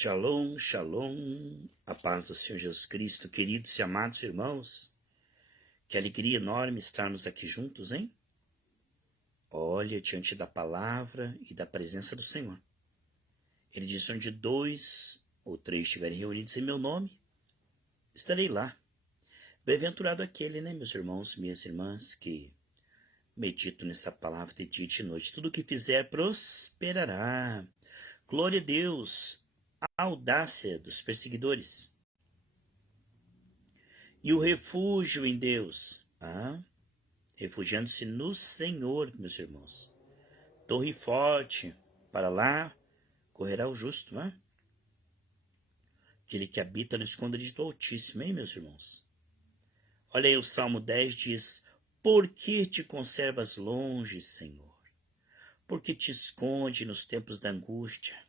Shalom, shalom, a paz do Senhor Jesus Cristo, queridos e amados irmãos. Que alegria enorme estarmos aqui juntos, hein? Olha, diante da palavra e da presença do Senhor. Ele diz, onde 2 ou 3 estiverem reunidos em meu nome, estarei lá. Bem-aventurado aquele, né, meus irmãos, minhas irmãs, que medito nessa palavra de dia e de noite. Tudo o que fizer prosperará. Glória a Deus. A audácia dos perseguidores e o refúgio em Deus, refugiando-se no Senhor, meus irmãos. Torre forte, para lá correrá o justo, aquele que habita no esconderijo do Altíssimo, hein, meus irmãos? Olha aí, o Salmo 10 diz, por que te conservas longe, Senhor? Por que te esconde nos tempos da angústia?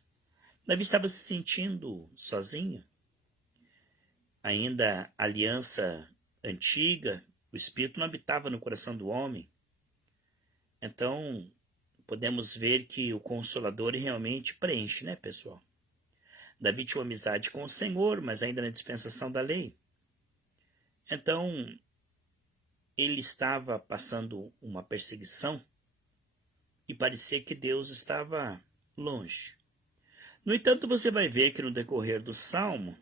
Davi estava se sentindo sozinho. Ainda a aliança antiga, o Espírito não habitava no coração do homem. Então, podemos ver que o Consolador realmente preenche, né, pessoal? Davi tinha uma amizade com o Senhor, mas ainda na dispensação da lei. Então, ele estava passando uma perseguição e parecia que Deus estava longe. No entanto, você vai ver que no decorrer do Salmo,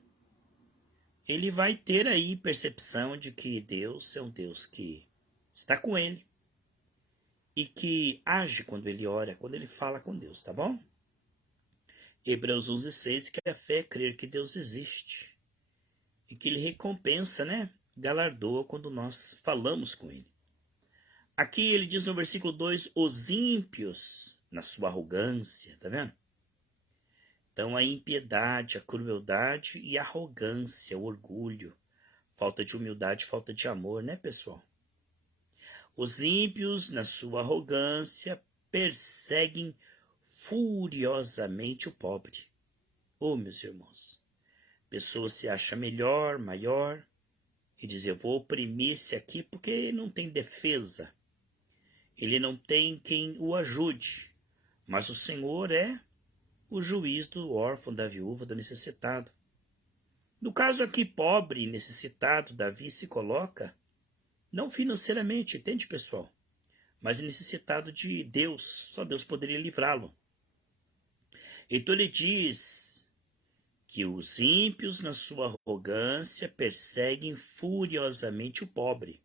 ele vai ter aí percepção de que Deus é um Deus que está com ele e que age quando ele ora, quando ele fala com Deus, tá bom? Hebreus 11:6 que a fé é crer que Deus existe e que ele recompensa, né? Galardoa quando nós falamos com ele. Aqui ele diz no versículo 2, os ímpios na sua arrogância, tá vendo? Então a impiedade, a crueldade e a arrogância, o orgulho, falta de humildade, falta de amor, né, pessoal? Os ímpios, na sua arrogância, perseguem furiosamente o pobre. Oh, meus irmãos, a pessoa se acha melhor, maior, e diz, eu vou oprimir esse aqui porque não tem defesa. Ele não tem quem o ajude. Mas o Senhor é o juiz do órfão, da viúva, do necessitado. No caso aqui, pobre e necessitado, Davi se coloca, não financeiramente, entende, pessoal? Mas necessitado de Deus, só Deus poderia livrá-lo. Então ele diz que os ímpios, na sua arrogância, perseguem furiosamente o pobre.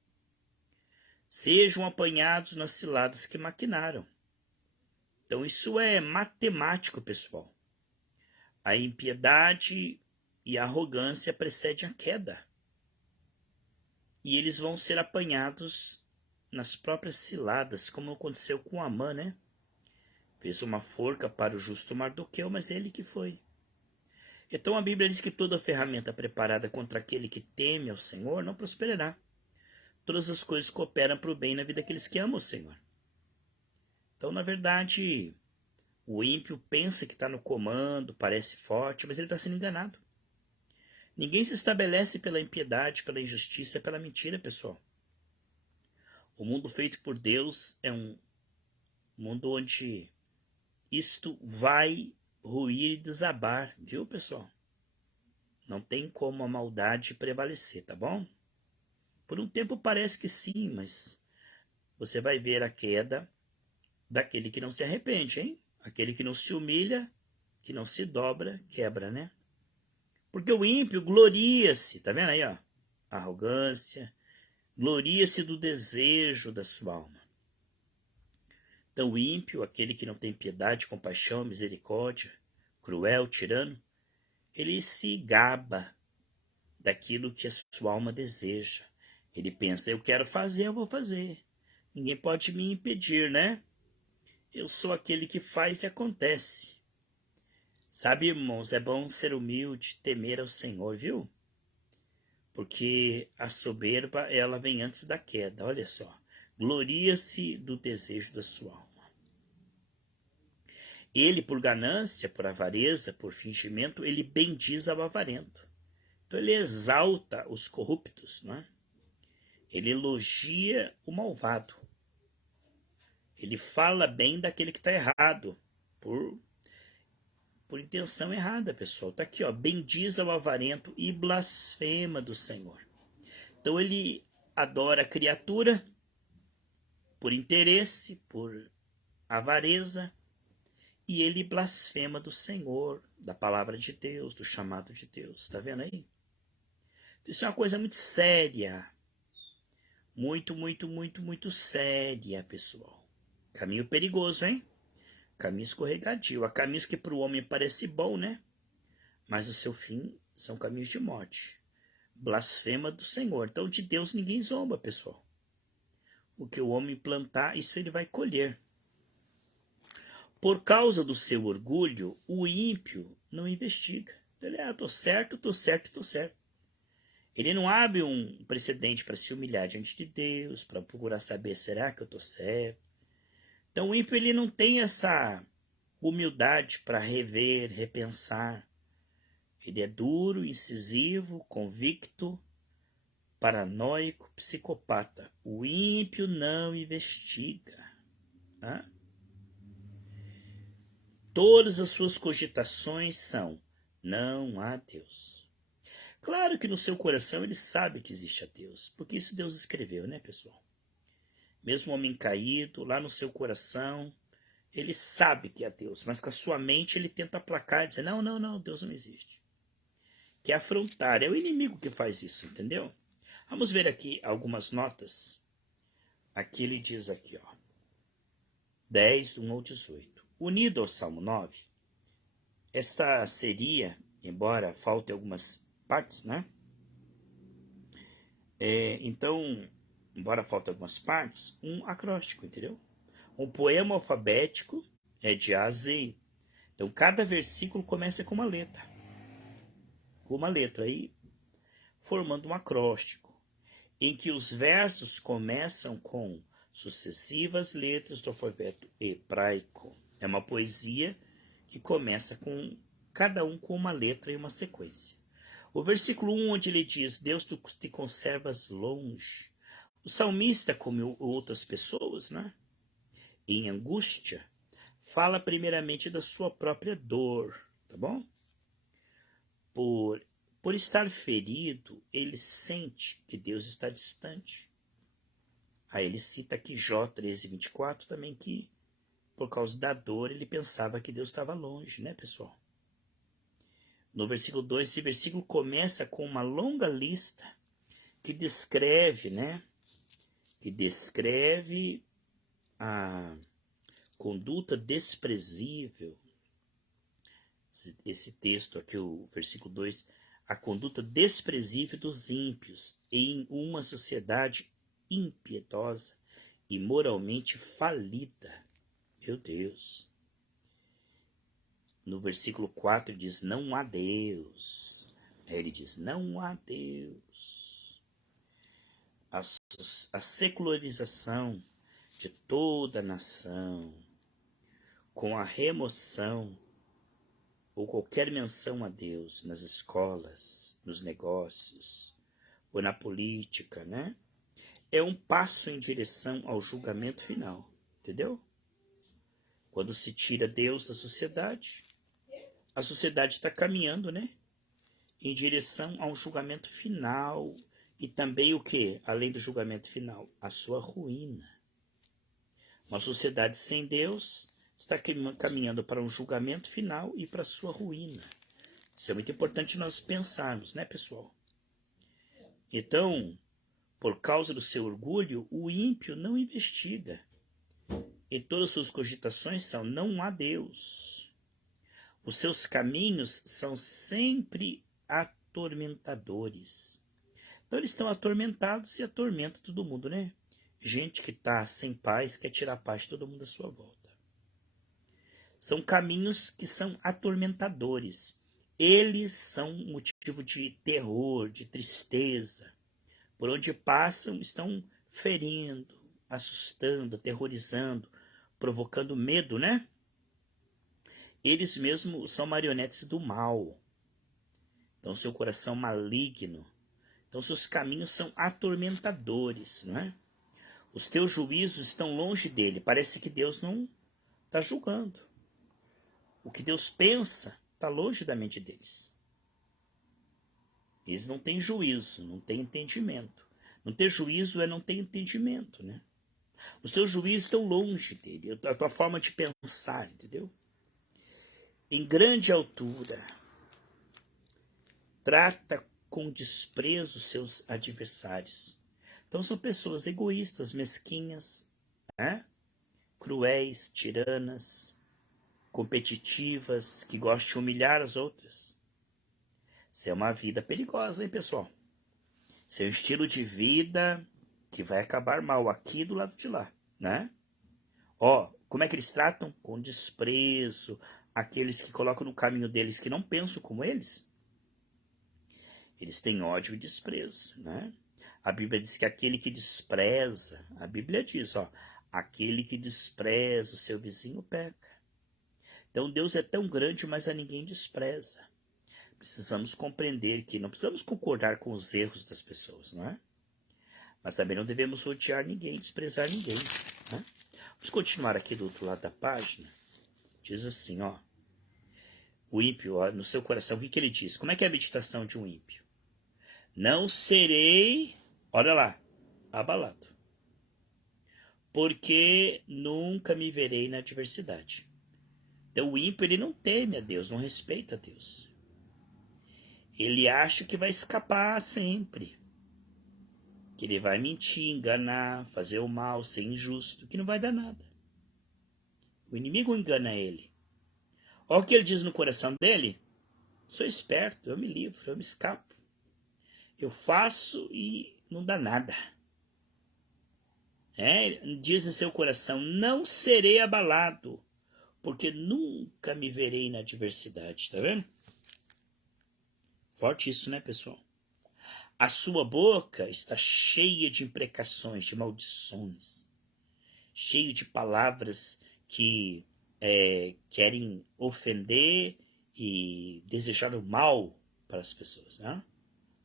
Sejam apanhados nas ciladas que maquinaram. Então isso é matemático, pessoal. A impiedade e a arrogância precedem a queda. E eles vão ser apanhados nas próprias ciladas, como aconteceu com Amã, né? Fez uma forca para o justo Mardoqueu, mas ele que foi. Então a Bíblia diz que toda ferramenta preparada contra aquele que teme ao Senhor não prosperará. Todas as coisas cooperam para o bem na vida daqueles que amam o Senhor. Então, na verdade, o ímpio pensa que está no comando, parece forte, mas ele está sendo enganado. Ninguém se estabelece pela impiedade, pela injustiça, pela mentira, pessoal. O mundo feito por Deus é um mundo onde isto vai ruir e desabar, viu, pessoal? Não tem como a maldade prevalecer, tá bom? Por um tempo parece que sim, mas você vai ver a queda daquele que não se arrepende, hein? Aquele que não se humilha, que não se dobra, quebra, né? Porque o ímpio gloria-se, tá vendo aí, ó? Arrogância, gloria-se do desejo da sua alma. Então o ímpio, aquele que não tem piedade, compaixão, misericórdia, cruel, tirano, ele se gaba daquilo que a sua alma deseja. Ele pensa, eu quero fazer, eu vou fazer. Ninguém pode me impedir, né? Eu sou aquele que faz e acontece. Sabe, irmãos, é bom ser humilde, temer ao Senhor, viu? Porque a soberba, ela vem antes da queda, olha só. Gloria-se do desejo da sua alma. Ele, por ganância, por avareza, por fingimento, ele bendiz ao avarento. Então ele exalta os corruptos, não é? Ele elogia o malvado. Ele fala bem daquele que está errado, por por intenção errada, pessoal. Está aqui, ó, bendiz ao avarento e blasfema do Senhor. Então ele adora a criatura por interesse, por avareza, e ele blasfema do Senhor, da palavra de Deus, do chamado de Deus. Está vendo aí? Isso é uma coisa muito séria. Muito, muito, muito, muito séria, pessoal. Caminho perigoso, hein? Caminho escorregadio. Há caminhos que para o homem parece bom, né? Mas o seu fim são caminhos de morte. Blasfema do Senhor. Então de Deus ninguém zomba, pessoal. O que o homem plantar, isso ele vai colher. Por causa do seu orgulho, o ímpio não investiga. Ele, tô certo, tô certo, tô certo. Ele não abre um precedente para se humilhar diante de Deus, para procurar saber, será que eu tô certo? Então o ímpio ele não tem essa humildade para rever, repensar. Ele é duro, incisivo, convicto, paranoico, psicopata. O ímpio não investiga. Né? Todas as suas cogitações são: não há Deus. Claro que no seu coração ele sabe que existe a Deus, porque isso Deus escreveu, né, pessoal? Mesmo o homem caído, lá no seu coração, ele sabe que é Deus, mas com a sua mente ele tenta aplacar e dizer: não, não, não, Deus não existe. Que é afrontar, é o inimigo que faz isso, entendeu? Vamos ver aqui algumas notas. Aqui ele diz aqui, ó, 10, 1 ao 18. Unido ao Salmo 9, esta seria, embora falte algumas partes, né? Então, embora falte algumas partes, um acróstico, entendeu? Um poema alfabético é de A a Z. Então, cada versículo começa com uma letra. Com uma letra aí, formando um acróstico, em que os versos começam com sucessivas letras do alfabeto hebraico. É uma poesia que começa com cada um com uma letra e uma sequência. O versículo 1, onde ele diz: Deus, tu te conservas longe. O salmista, como outras pessoas, né, em angústia, fala primeiramente da sua própria dor, tá bom? Por estar ferido, ele sente que Deus está distante. Aí ele cita aqui Jó 13:24 também, que por causa da dor ele pensava que Deus estava longe, né, pessoal? No versículo 2, esse versículo começa com uma longa lista que descreve, né? Que descreve a conduta desprezível. Esse texto aqui, o versículo 2, a conduta desprezível dos ímpios em uma sociedade impiedosa e moralmente falida. Meu Deus. No versículo 4 diz: não há Deus. Aí ele diz: não há Deus. A secularização de toda a nação, com a remoção ou qualquer menção a Deus nas escolas, nos negócios ou na política, né? É um passo em direção ao julgamento final, entendeu? Quando se tira Deus da sociedade, a sociedade está caminhando, né, em direção ao julgamento final. E também o que? Além do julgamento final, a sua ruína. Uma sociedade sem Deus está caminhando para um julgamento final e para a sua ruína. Isso é muito importante nós pensarmos, né, pessoal? Então, por causa do seu orgulho, o ímpio não investiga. E todas as suas cogitações são: não há Deus. Os seus caminhos são sempre atormentadores. Então eles estão atormentados e atormentam todo mundo, né? Gente que está sem paz quer tirar a paz de todo mundo à sua volta. São caminhos que são atormentadores. Eles são motivo de terror, de tristeza. Por onde passam, estão ferindo, assustando, aterrorizando, provocando medo, né? Eles mesmos são marionetes do mal. Então, seu coração maligno. Então, seus caminhos são atormentadores, não é? Os teus juízos estão longe dele. Parece que Deus não está julgando. O que Deus pensa está longe da mente deles. Eles não têm juízo, não têm entendimento. Não ter juízo é não ter entendimento, né? Os seus juízos estão longe dele, a tua forma de pensar, entendeu? Em grande altura, trata com desprezo seus adversários. Então são pessoas egoístas, mesquinhas, né? Cruéis, tiranas, competitivas, que gostam de humilhar as outras. Isso é uma vida perigosa, hein, pessoal? Isso é um estilo de vida que vai acabar mal aqui do lado de lá, né? Ó, como é que eles tratam? Com desprezo. Aqueles que colocam no caminho deles que não pensam como eles, eles têm ódio e desprezo, né? A Bíblia diz que aquele que despreza, a Bíblia diz, ó, aquele que despreza o seu vizinho peca. Então Deus é tão grande, mas a ninguém despreza. Precisamos compreender que não precisamos concordar com os erros das pessoas, não é? Mas também não devemos odiar ninguém, desprezar ninguém, né? Vamos continuar aqui do outro lado da página. Diz assim, ó. O ímpio, ó, no seu coração, o que ele diz? Como é que é a meditação de um ímpio? Não serei, olha lá, abalado, porque nunca me verei na adversidade. Então o ímpio, ele não teme a Deus, não respeita a Deus. Ele acha que vai escapar sempre. Que ele vai mentir, enganar, fazer o mal, ser injusto, que não vai dar nada. O inimigo engana ele. Olha o que ele diz no coração dele. Sou esperto, eu me livro, eu me escapo. Eu faço e não dá nada. Diz em seu coração, não serei abalado, porque nunca me verei na adversidade. Tá vendo? Forte isso, né, pessoal? A sua boca está cheia de imprecações, de maldições, cheio de palavras que querem ofender e desejar o mal para as pessoas, né?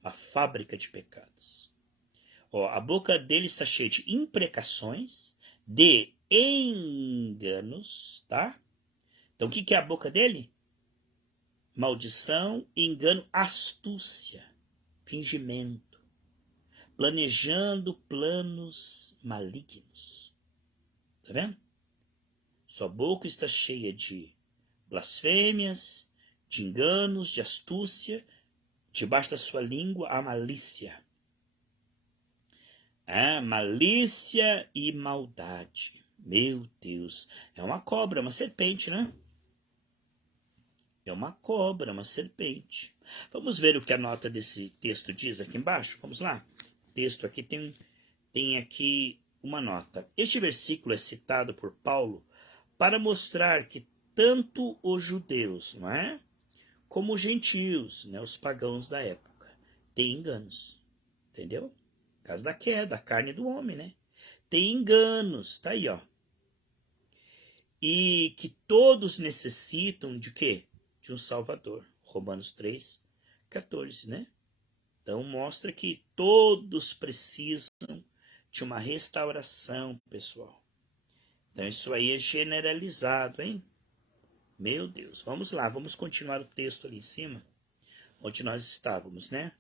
A fábrica de pecados. Ó, a boca dele está cheia de imprecações, de enganos, tá? Então o que é a boca dele? Maldição, engano, astúcia, fingimento, planejando planos malignos. Tá vendo? Sua boca está cheia de blasfêmias, de enganos, de astúcia. Debaixo da sua língua a malícia. Malícia e maldade. Meu Deus. É uma cobra, uma serpente, né? É uma cobra, uma serpente. Vamos ver o que a nota desse texto diz aqui embaixo? Vamos lá. O texto aqui tem aqui uma nota. Este versículo é citado por Paulo para mostrar que tanto os judeus, não é? Como os gentios, né, os pagãos da época, têm enganos. Entendeu? Por causa da queda, da carne do homem, né? Tem enganos, tá aí, ó. E que todos necessitam de quê? De um Salvador. Romanos 3, 14, né? Então mostra que todos precisam de uma restauração, pessoal. Então isso aí é generalizado, hein? Meu Deus. Vamos lá, vamos continuar o texto ali em cima, onde nós estávamos, né?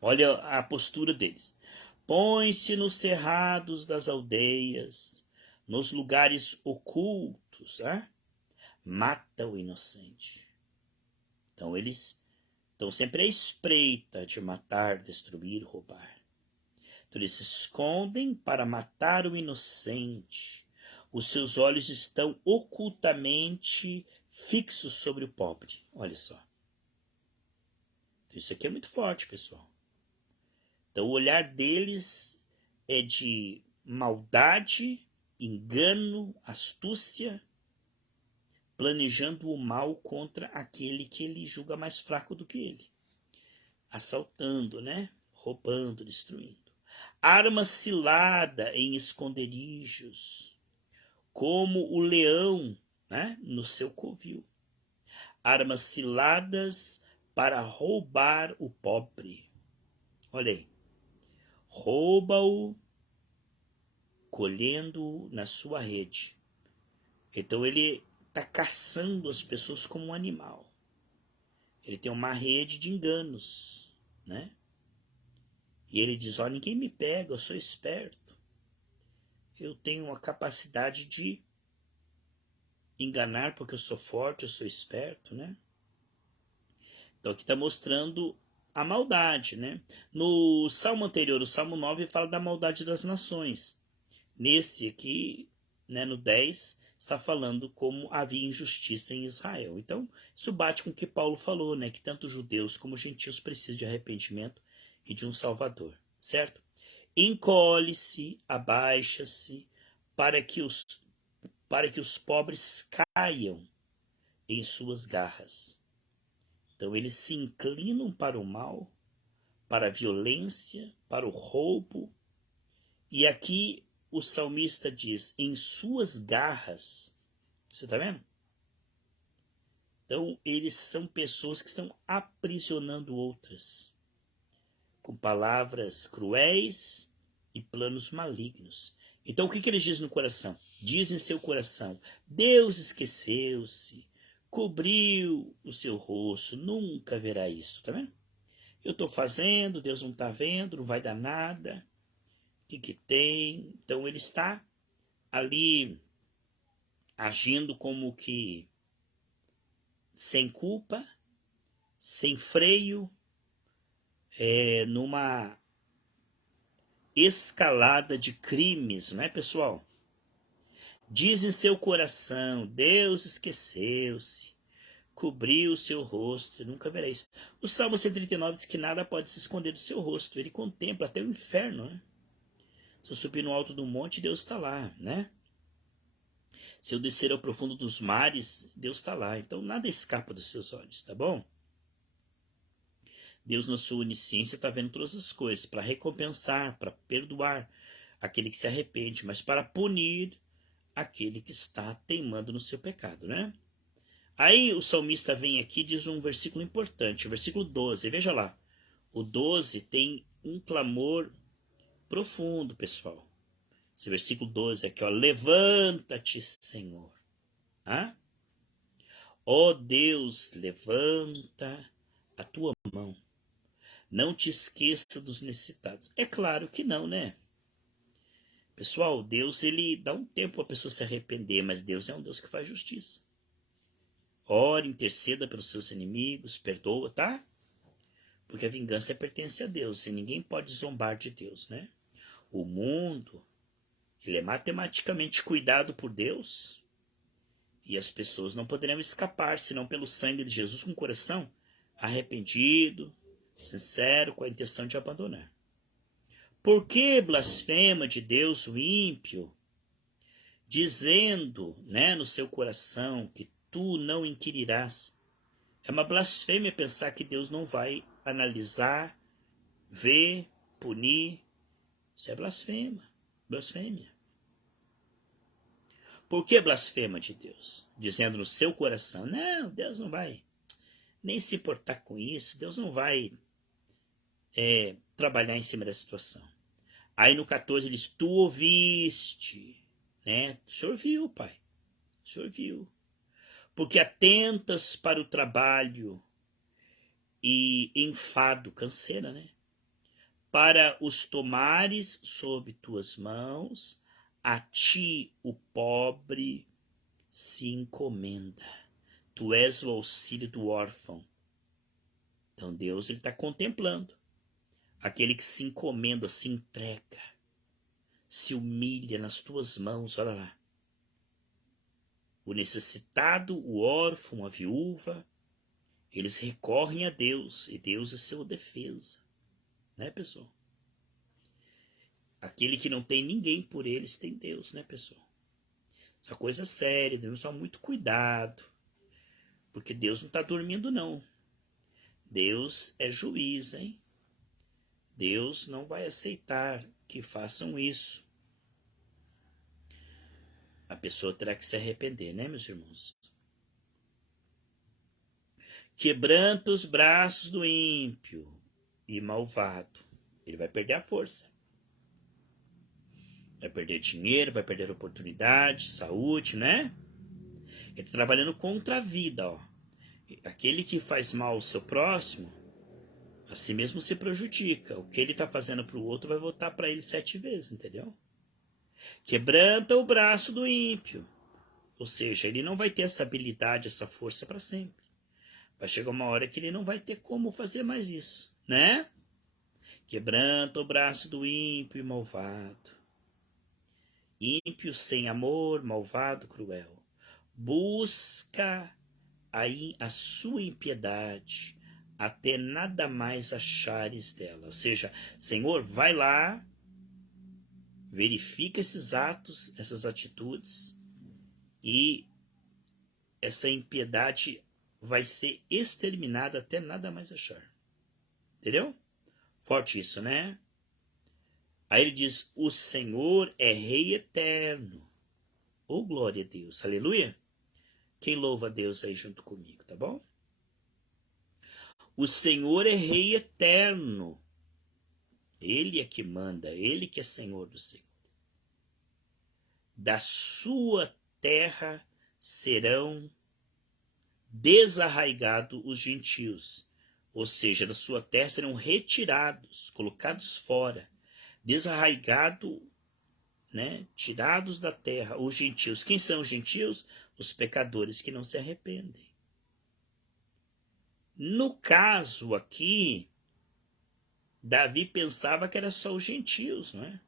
Olha a postura deles. Põe-se nos cerrados das aldeias, nos lugares ocultos, mata o inocente. Então eles estão sempre à espreita de matar, destruir, roubar. Então eles se escondem para matar o inocente. Os seus olhos estão ocultamente fixos sobre o pobre. Olha só. Então isso aqui é muito forte, pessoal. Então o olhar deles é de maldade, engano, astúcia, planejando o mal contra aquele que ele julga mais fraco do que ele. Assaltando, né? Roubando, destruindo. Arma cilada em esconderijos, como o leão, né? No seu covil. Armas ciladas para roubar o pobre. Olha aí. Rouba-o, colhendo-o na sua rede. Então ele está caçando as pessoas como um animal. Ele tem uma rede de enganos, né? E ele diz, ninguém me pega, eu sou esperto. Eu tenho uma capacidade de enganar porque eu sou forte, eu sou esperto, né? Então aqui está mostrando a maldade, né? No salmo anterior, o salmo 9, fala da maldade das nações. Nesse aqui, né, no 10, está falando como havia injustiça em Israel. Então, isso bate com o que Paulo falou, né? Que tanto judeus como gentios precisam de arrependimento e de um Salvador, certo? Encolhe-se, abaixa-se, para que os pobres caiam em suas garras. Então eles se inclinam para o mal, para a violência, para o roubo. E aqui o salmista diz, em suas garras. Você está vendo? Então eles são pessoas que estão aprisionando outras, com palavras cruéis e planos malignos. Então o que eles dizem no coração? Diz em seu coração, Deus esqueceu-se, cobriu o seu rosto, nunca verá isso, tá vendo? Eu estou fazendo, Deus não está vendo, não vai dar nada, o que tem? Então ele está ali agindo como que sem culpa, sem freio, numa escalada de crimes, não é, pessoal? Diz em seu coração, Deus esqueceu-se, cobriu o seu rosto, nunca verá isso. O Salmo 139 diz que nada pode se esconder do seu rosto, ele contempla até o inferno, né? Se eu subir no alto do monte, Deus está lá, né? Se eu descer ao profundo dos mares, Deus está lá. Então nada escapa dos seus olhos, tá bom? Deus, na sua onisciência, está vendo todas as coisas, para recompensar, para perdoar aquele que se arrepende, mas para punir aquele que está teimando no seu pecado, né? Aí o salmista vem aqui e diz um versículo importante, o versículo 12, veja lá. O 12 tem um clamor profundo, pessoal. Esse versículo 12 aqui, levanta-te, Senhor. Ó Deus, levanta a tua mão. Não te esqueça dos necessitados. É claro que não, né? Pessoal, Deus, ele dá um tempo a pessoa se arrepender, mas Deus é um Deus que faz justiça. Ore, interceda pelos seus inimigos, perdoa, tá? Porque a vingança pertence a Deus e ninguém pode zombar de Deus, né? O mundo, ele é matematicamente cuidado por Deus e as pessoas não poderão escapar senão pelo sangue de Jesus com o coração arrependido, sincero, com a intenção de abandonar. Por que blasfema de Deus o ímpio, dizendo, né, no seu coração que tu não inquirirás? É uma blasfêmia pensar que Deus não vai analisar, ver, punir. Isso é blasfêmia. Por que blasfema de Deus? Dizendo no seu coração, não, Deus não vai nem se importar com isso, Deus não vai trabalhar em cima da situação. Aí no 14 ele diz, tu ouviste, né? O senhor viu, pai, o senhor viu. Porque atentas para o trabalho e enfado, canseira, né? Para os tomares sob tuas mãos, a ti o pobre se encomenda. Tu és o auxílio do órfão. Então Deus está contemplando aquele que se encomenda, se entrega, se humilha nas tuas mãos, olha lá. O necessitado, o órfão, a viúva, eles recorrem a Deus e Deus é sua defesa, né, pessoal? Aquele que não tem ninguém por eles tem Deus, né, pessoal? Essa coisa é séria, devemos tomar muito cuidado, porque Deus não está dormindo, não. Deus é juiz, hein? Deus não vai aceitar que façam isso. A pessoa terá que se arrepender, né, meus irmãos? Quebranta os braços do ímpio e malvado. Ele vai perder a força. Vai perder dinheiro, vai perder oportunidade, saúde, né? Ele está trabalhando contra a vida, ó. Aquele que faz mal ao seu próximo, a si mesmo se prejudica. O que ele está fazendo para o outro vai voltar para ele 7 vezes, entendeu? Quebranta o braço do ímpio. Ou seja, ele não vai ter essa habilidade, essa força para sempre. Vai chegar uma hora que ele não vai ter como fazer mais isso, né? Quebranta o braço do ímpio e malvado. Ímpio sem amor, malvado, cruel. Busca aí a sua impiedade, até nada mais achares dela. Ou seja, Senhor, vai lá, verifica esses atos, essas atitudes, e essa impiedade vai ser exterminada até nada mais achar. Entendeu? Forte isso, né? Aí ele diz, o Senhor é Rei eterno. Oh, glória a Deus. Aleluia. Quem louva a Deus aí junto comigo, tá bom? O Senhor é Rei eterno. Ele é que manda, ele que é Senhor do Senhor. Da sua terra serão desarraigados os gentios. Ou seja, da sua terra serão retirados, colocados fora. Desarraigado, né? Tirados da terra os gentios. Quem são os gentios? Os pecadores que não se arrependem. No caso aqui, Davi pensava que era só os gentios, não é?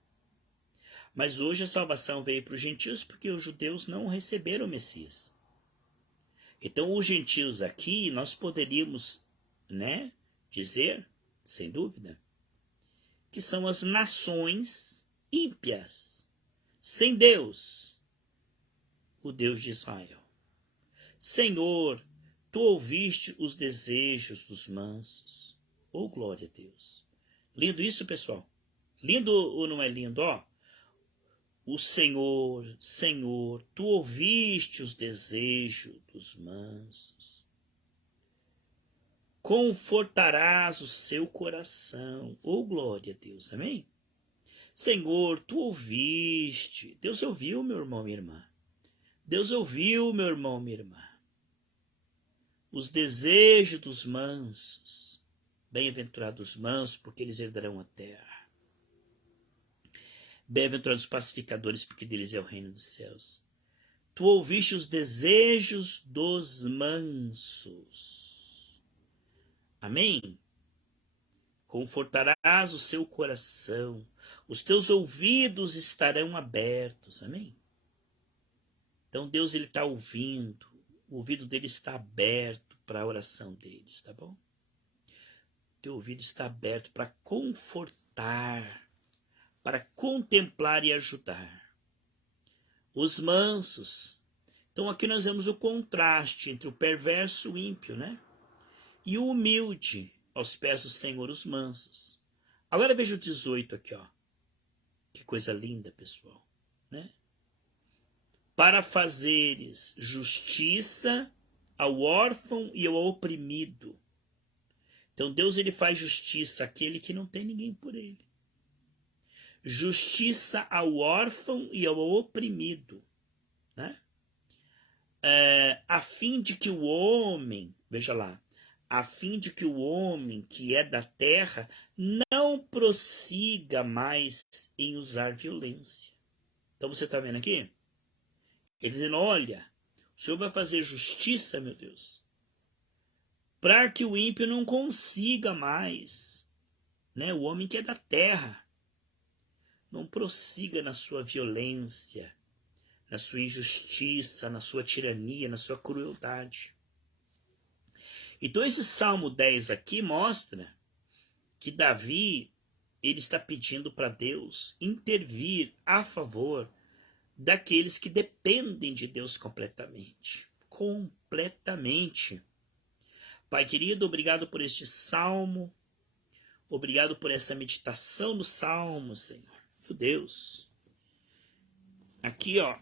Mas hoje a salvação veio para os gentios porque os judeus não receberam o Messias. Então os gentios aqui nós poderíamos, né, dizer, sem dúvida, que são as nações ímpias, sem Deus, o Deus de Israel. Senhor, tu ouviste os desejos dos mansos. Oh, glória a Deus. Lindo isso, pessoal? Lindo ou não é lindo? Ó, o Senhor, Senhor, tu ouviste os desejos dos mansos. Confortarás o seu coração. Oh, glória a Deus. Amém? Senhor, tu ouviste. Deus ouviu, meu irmão, minha irmã. Deus ouviu, meu irmão, minha irmã. Os desejos dos mansos. Bem-aventurados os mansos, porque eles herdarão a terra. Bem-aventurados os pacificadores, porque deles é o reino dos céus. Tu ouviste os desejos dos mansos. Amém? Confortarás o seu coração. Os teus ouvidos estarão abertos. Amém? Então Deus ele está ouvindo. O ouvido dele está aberto para a oração deles, tá bom? Teu ouvido está aberto para confortar, para contemplar e ajudar. Os mansos. Então aqui nós vemos o contraste entre o perverso e o ímpio, né? E o humilde, aos pés do Senhor, os mansos. Agora veja o 18 aqui, ó. Que coisa linda, pessoal, né? Para fazeres justiça ao órfão e ao oprimido. Então Deus ele faz justiça àquele que não tem ninguém por ele. Justiça ao órfão e ao oprimido, né? A fim de que o homem, veja lá, a fim de que o homem que é da terra não prossiga mais em usar violência. Então você está vendo aqui? Ele dizendo, olha, o Senhor vai fazer justiça, meu Deus, para que o ímpio não consiga mais, né? O homem que é da terra não prossiga na sua violência, na sua injustiça, na sua tirania, na sua crueldade. Então esse Salmo 10 aqui mostra que Davi ele está pedindo para Deus intervir a favor daqueles que dependem de Deus completamente. Completamente. Pai querido, obrigado por este Salmo, obrigado por essa meditação do Salmo, Senhor. Meu Deus. Aqui, ó,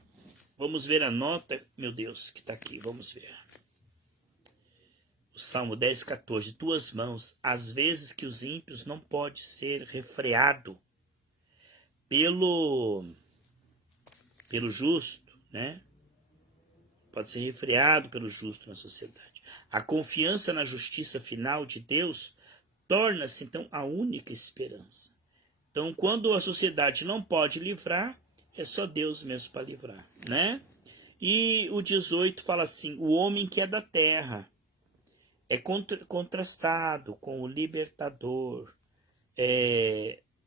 vamos ver a nota, meu Deus, que está aqui, vamos ver. O Salmo 10, 14. Tuas mãos, às vezes que os ímpios não pode ser refreado pelo justo, né? pode ser refreado pelo justo na sociedade. A confiança na justiça final de Deus torna-se, então, a única esperança. Então, quando a sociedade não pode livrar, é só Deus mesmo para livrar, né? E o 18 fala assim: o homem que é da terra é contrastado com o libertador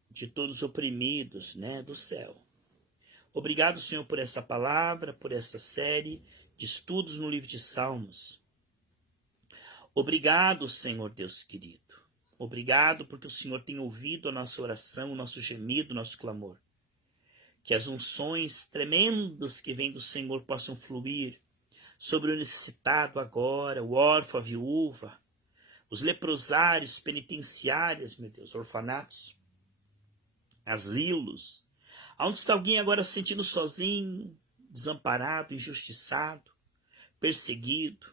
de todos os oprimidos, né, do céu. Obrigado, Senhor, por essa palavra, por essa série de estudos no livro de Salmos. Obrigado, Senhor Deus querido. Obrigado porque o Senhor tem ouvido a nossa oração, o nosso gemido, o nosso clamor. Que as unções tremendas que vêm do Senhor possam fluir sobre o necessitado agora, o órfão, a viúva, os leprosários, penitenciárias, meu Deus, orfanatos, asilos. Onde está alguém agora se sentindo sozinho, desamparado, injustiçado, perseguido?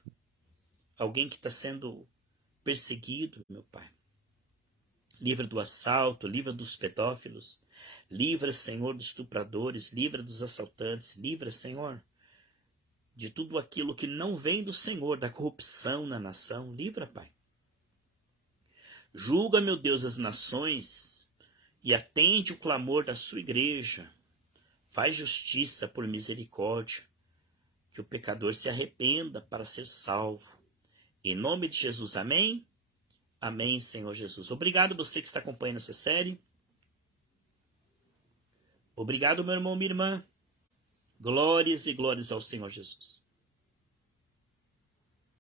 Alguém que está sendo perseguido, meu Pai. Livra do assalto, livra dos pedófilos, livra, Senhor, dos estupradores, livra dos assaltantes, livra, Senhor, de tudo aquilo que não vem do Senhor, da corrupção na nação, livra, Pai. Julga, meu Deus, as nações e atende o clamor da sua igreja. Faz justiça por misericórdia, que o pecador se arrependa para ser salvo. Em nome de Jesus, amém? Amém, Senhor Jesus. Obrigado você que está acompanhando essa série. Obrigado, meu irmão, minha irmã. Glórias e glórias ao Senhor Jesus.